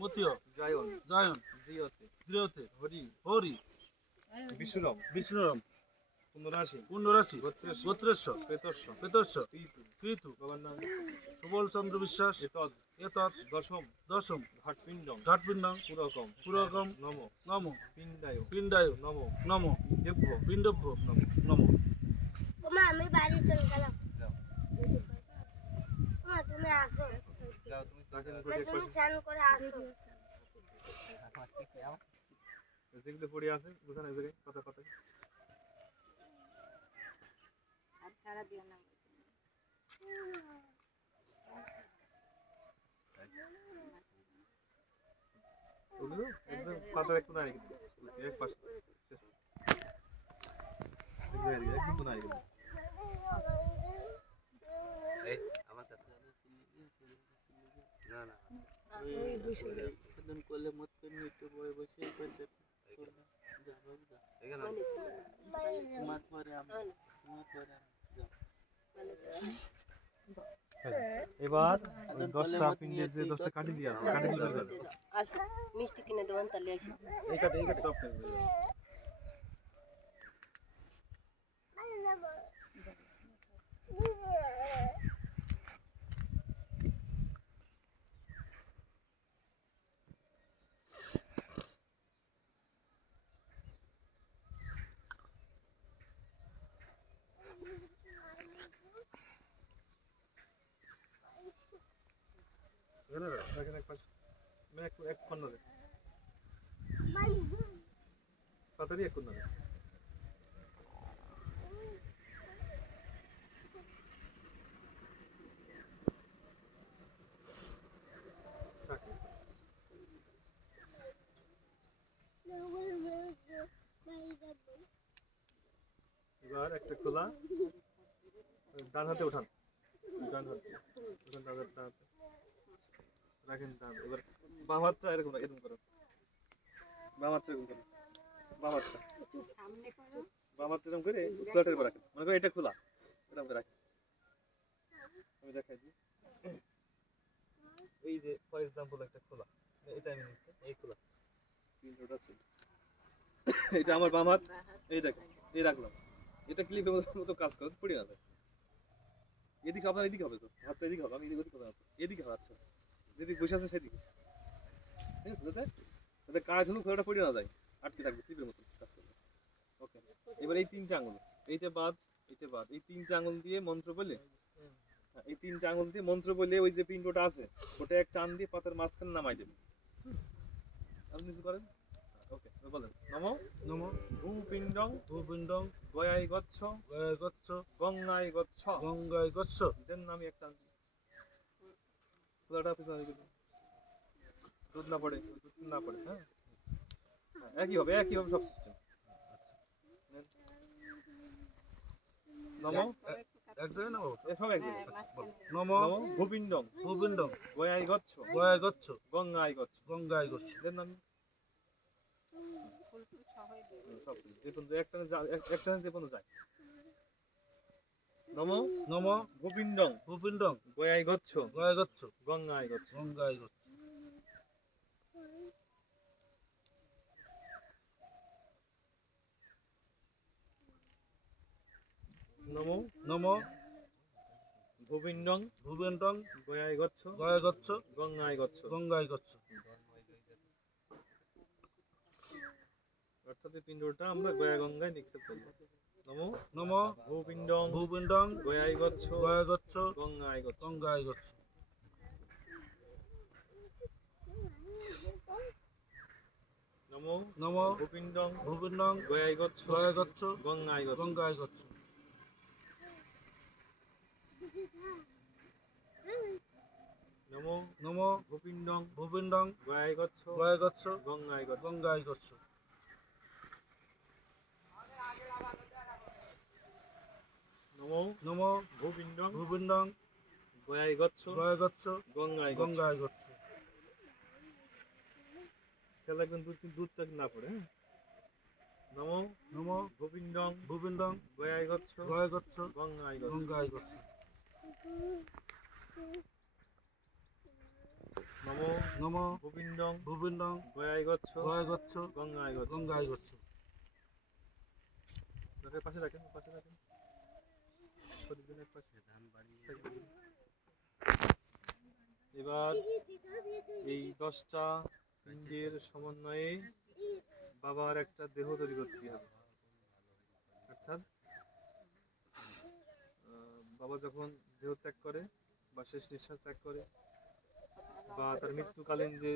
মতীয় জায়ন। জায়ন। জিয়তে দৃঢ়তে হরি। হরি। বিশ্বরম বিষ্ণুরাম। পুনরাশি পূর্ণরাশি গোত্রেশ গোত্রেশ্বর। প্রেতস্য পেতস্য প্রীতু। কৃতু বাবার নাম সুবল চন্দ্র বিশ্বাস। এতদ। এতৎ দশম। দশম। ঘাটপিণ্ডম ঘাটপিণ্ডং। পুরকম। পুরকম। নম। নম। পিণ্ডায়। পিণ্ডায়। নম। নম। দেব্য পিণ্ডভ্য। নম। নম। আমি বাড়ি চলে গেলাম। তুমি আসো। যেগুলো পড়ে। আছে বুঝানো এই জায়গায় কথা কথা। ওগুলো একদম পাতার একটু নাই কিন্তু এক পাশে। একদম এদিকে, একদম কোনায় এগুলো। করলে মত করে একটু বয়ে বসে করতে তোমার পরে আমি তোমার পরে আমি যাও। এবার ওই দশটা পিন্ডের যে দশটা কাটি দিয়ে আছে কাটি দিয়ে আছে আসো মিষ্টি কিনে দেবেন তাহলে আসো এই কাটে এই কাটে সব কেটে এক এক। এবার একটা খোলা। ডান হাতে উঠান। ডান হাতে। উঠান ডান হাতে রাখেন ডান এবার বাম হাতটা এরকম এরকম করো। বাম হাতটা এরকম করো বাম হাতটা বাম হাতটা এরকম করে খোলাটার উপর রাখেন। মনে করো এটা খোলা এরকম করে রাখেন। আমি দেখাই দিই। এই যে ফর এক্সাম্পল একটা খোলা। এটা আমি নিচ্ছি, এই খোলা। তিনটা ছিল এটা আমার বাম হাত এই দেখো, এই রাখলাম। এটা ক্লিপের মতো কাজ করে, পড়ে যায় এদিকে আপনার এদিকে হবে তো, হাতটা এদিকে হবে, আমি এদিকে ওদিকে হবে এদিকে হবে হাতটা। যেদিকে বসে আছে সেদিকে। ঠিক আছে যাতে যাতে কাজ হলো খোলাটা পড়ে না যায়। আটকে থাকবে ক্লিপের মতো কাজ করবে। ওকে এবার এই তিনটা আঙুল। এইটা বাদ এইটা বাদ। এই তিনটা আঙুল দিয়ে মন্ত্র বলে হ্যাঁ, এই তিনটা আঙুল দিয়ে মন্ত্র বলে ওই যে পিণ্ডটা আছে ওটা এক টান দিয়ে পাতার মাঝখানে নামাই দেবে। আপনি কিছু করেন? ওকে বলেন। নম। নম। ভূপিণ্ডং। ভূপিণ্ডং। গয়াই গচ্ছ। গয় গচ্ছ। গঙ্গাই গচ্ছ। গঙ্গায় গচ্ছ। দেন আমি একটা আনছি খোলাটা পিছনে দিকে দুধ না পড়ে দুধ না পড়ে হ্যাঁ? হ্যাঁ, একই হবে একই হবে সব সিস্টেম নম? এক জায়গায় না বাবু? এ সব এক জায়গায়। নম? নম? ভূপিণ্ডং ভূপিণ্ডং গয়াই গচ্ছ? গয় গচ্ছ। গঙ্গাই গচ্ছ। গঙ্গায় গচ্ছ। দেন আমি যে পর্যন্ত একটা একটা যে পর্যন্ত যায়। নম। নম। গোবিন্দং। ভূপিণ্ডং গয়াই গচ্ছ। গয় গচ্ছ। গঙ্গাই গচ্ছ। গঙ্গায় গচ্ছ। নম। নম। গোবিন্দং। ভূপিণ্ডং গয়াই গচ্ছ। গয় গচ্ছ। গঙ্গাই গচ্ছ। গঙ্গায় গচ্ছ। অর্থাৎ এই পিণ্ডটা আমরা গয়া গঙ্গায় নিক্ষেপ করব নম। নম। ভূপিণ্ডং। ভূপিণ্ডং। গয়াই গচ্ছ গয় গচ্ছ গঙ্গাই গচ্ছ গঙ্গায় গচ্ছ নম। নম। ভূপিণ্ডং। ভূপিণ্ডং। গয়াই গচ্ছ গয় গচ্ছ গঙ্গাই গচ্ছ গঙ্গায় গচ্ছ নম। নম। ভূপিণ্ডং। ভূপিণ্ডং। গয়াই গচ্ছ গয় গচ্ছ গঙ্গাই গচ্ছ গঙ্গায় গচ্ছ নম। নম। ভূপিণ্ডং। ভূপিণ্ডং। গয়াই গচ্ছ গয় গচ্ছ গঙ্গাই গচ্ছ গঙ্গায় গচ্ছ খেয়াল রাখবেন দুধ দুধটা না পড়ে হ্যাঁ? নম। নম। ভূপিণ্ডং। ভূপিণ্ডং। গয়াই গচ্ছ গয় গচ্ছ গঙ্গাই গচ্ছ গঙ্গায় গচ্ছ নম। নম। গোবিন্দং গোবিন্দং গয়াই গচ্ছ গয় গচ্ছ গঙ্গায় গচ্ছ গঙ্গায় গচ্ছ পাশে রাখেন পাশে রাখেন। এবার এই দশটা পিণ্ডের সমন্বয়ে বাবার একটা দেহ তৈরি করতে হবে। অর্থাৎ বাবা যখন দেহ ত্যাগ করে বা শেষ নিঃশ্বাস ত্যাগ করে বা তার মৃত্যুকালীন যে